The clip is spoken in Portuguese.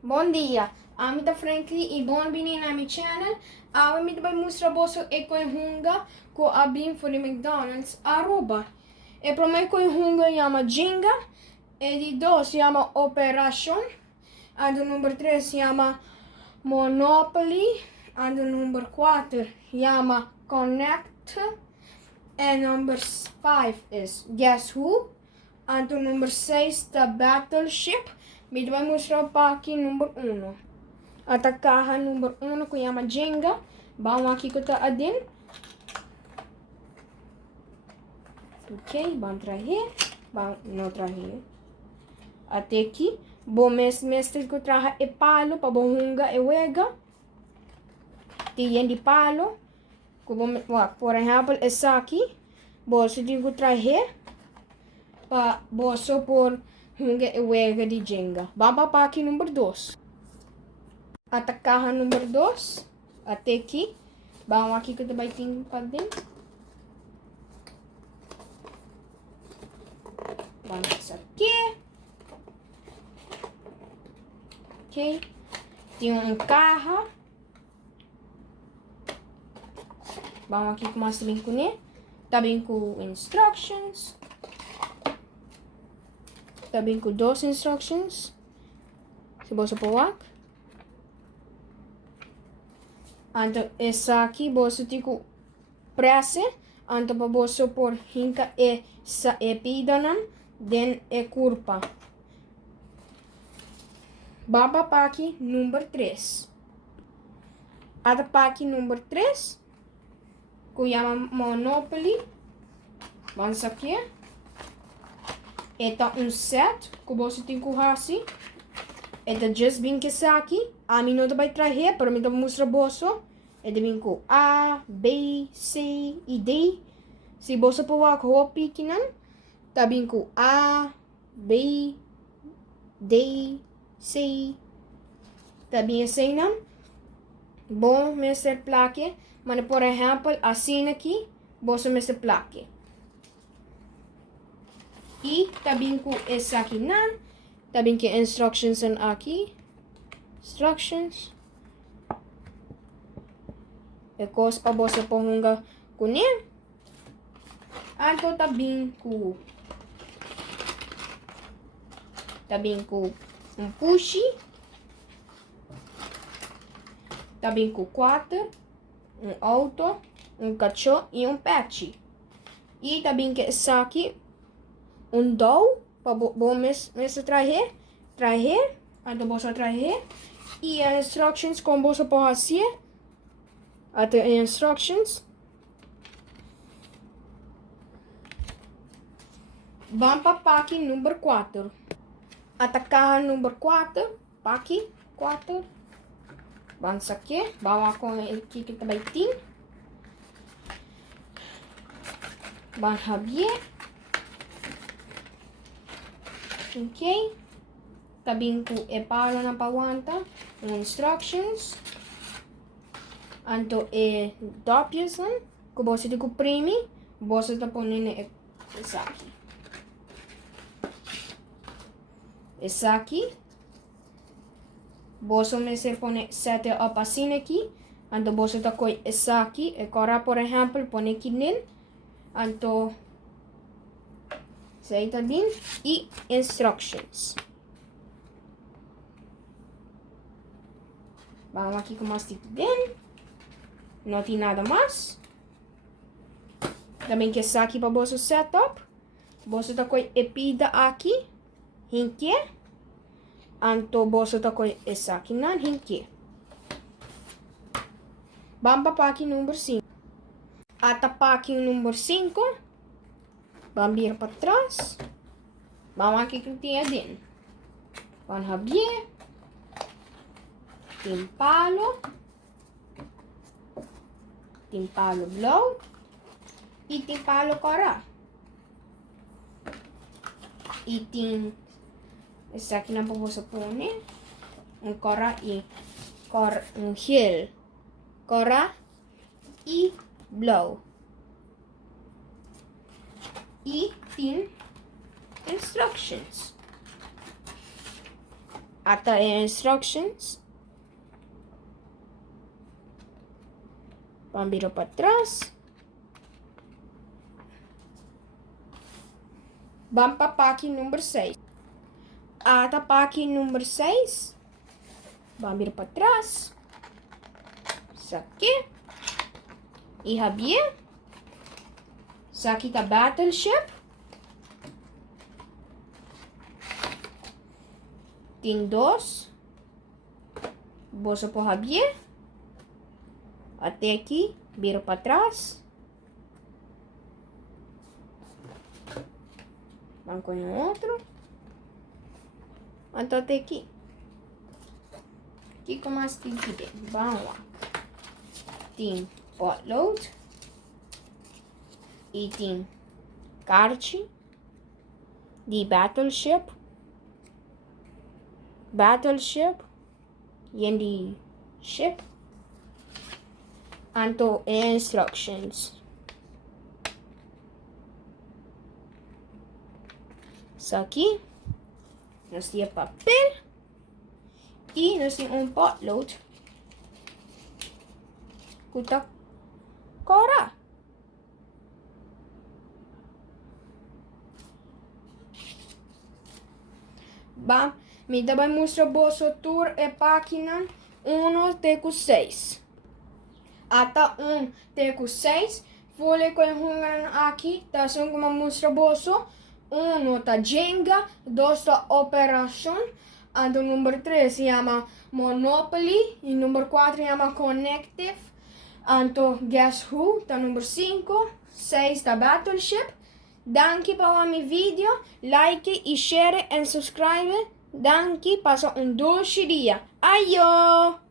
Bom dia, I'm the Franklin e bem-vindo na minha channel. Eu vou mostrar você e com hunga com a bim for McDonald's Aruba. E para mim com hunga chama Jenga, e de dois chama Operation, e do número 3 chama Monopoly, e do número 4 chama Connect, e número 5 is Guess Who, e do número 6 the Battleship. Me vai mostrar para aqui número 1. Atacahan número 1 que chama Jenga. Vamos aqui que está adin. Ok, vamos trazer. Vamos não trazer. Até aqui. Bom mestre que traga e palo para bom hunga e wega. Tiyan de palo. Por exemplo, essa aqui. Bolso de que trazer. Para bolso por hunga e wega de Jenga. Vamos para aqui número 2. Atacahan número 2. Até aqui. Vamos aqui que vai ter para dentro. Vamos aqui. Ok. Tem carro. Vamos aqui com mais bem com ele. Tá bem com instructions. Tá bem com 2 instructions. Se você pôr. Então, essa aqui você tem que pressa. Então, para você pôr hinka e sa e pidanan, den e curpa. Baba paki número 3. Ada paki número 3. Que chama Monopoly. Vamos aqui. Esta set que você tem que fazer. Esta just bem que essa aqui. A mim não vai trazer, para mim não mostra bolso. Esta bem com A, B, C e D. Se você pôr a roupa aqui, não. Tá bem com A, B, D, C. Tá bem assim, não? Bom, mestre plaque. Mas, por exemplo, assim aqui. Você mestre plaque. E tá bem com essa aqui, não. Tá bem que instructions aqui. Instructions. É coisa para você pôr com ele. Então tá bem com um push. Tá bem com 4. Um auto. Um cachorro e um patch. E tá bem que essa aqui. Um doll. Para bom mesmo trazer. Então você trazer. E as instructions como você pode fazer. Até instructions. Vamos para paki número 4. Atacar número 4. Paki 4. Vamos aqui. Vamos com aqui que também tem. Vamos abrir. Ok. Também com e palo na pawanta. Instructions. Então é dopias, que você tem que imprimir. Você está pondo essa aqui. Essa aqui. Você vai pôr set up assim aqui. Então você está com essa aqui. Agora, por exemplo, põe aqui nele. Então, sei também. E instructions. Vamos aqui com mais tipo dele. Não tem nada mais. Também que essa aqui para você setup. Você está com a epida aqui. Hinque. Então você está com essa aqui na hinque. Vamos para aqui número 5. Até para aqui o número 5. Vamos vir para trás. Vamos aqui que tem dentro. Vamos abrir. Tem palo. Tem palo blow. E tem palo cora. E tem essa aqui na você pôr um cora e um heel. Cora e blow. E tem instructions. Até instructions. Vamos virar para trás. Vamos para a página número 6. Até a página número 6. Vamos virar para trás. Isso aqui. E Javier. Isso aqui tá Battleship. Tem 2. Bolsa para Javier. Até aqui. Vira para trás. Vamos com o outro. Até aqui. O que mais tem aqui dentro? Vamos lá. Tem potload. E tem karte de Battleship. E de ship. Então, instructions. Isso aqui. Nós temos papel. E nós temos potload. Kuta cora. Bom, me dá para mostrar o bolso tour e página 1-6. Até 1-6. Folha com aqui. Tá só como mostra o bolso. 1 tá Jenga. 2 tá Operação. Então, número 3 se chama Monopoly. E número 4 se chama Connective. Então, Guess Who? Tá número 5. 6 tá Battleship. Danke para o meu vídeo. Like e share e subscribe. Danke. Passa um doce dia. Aio!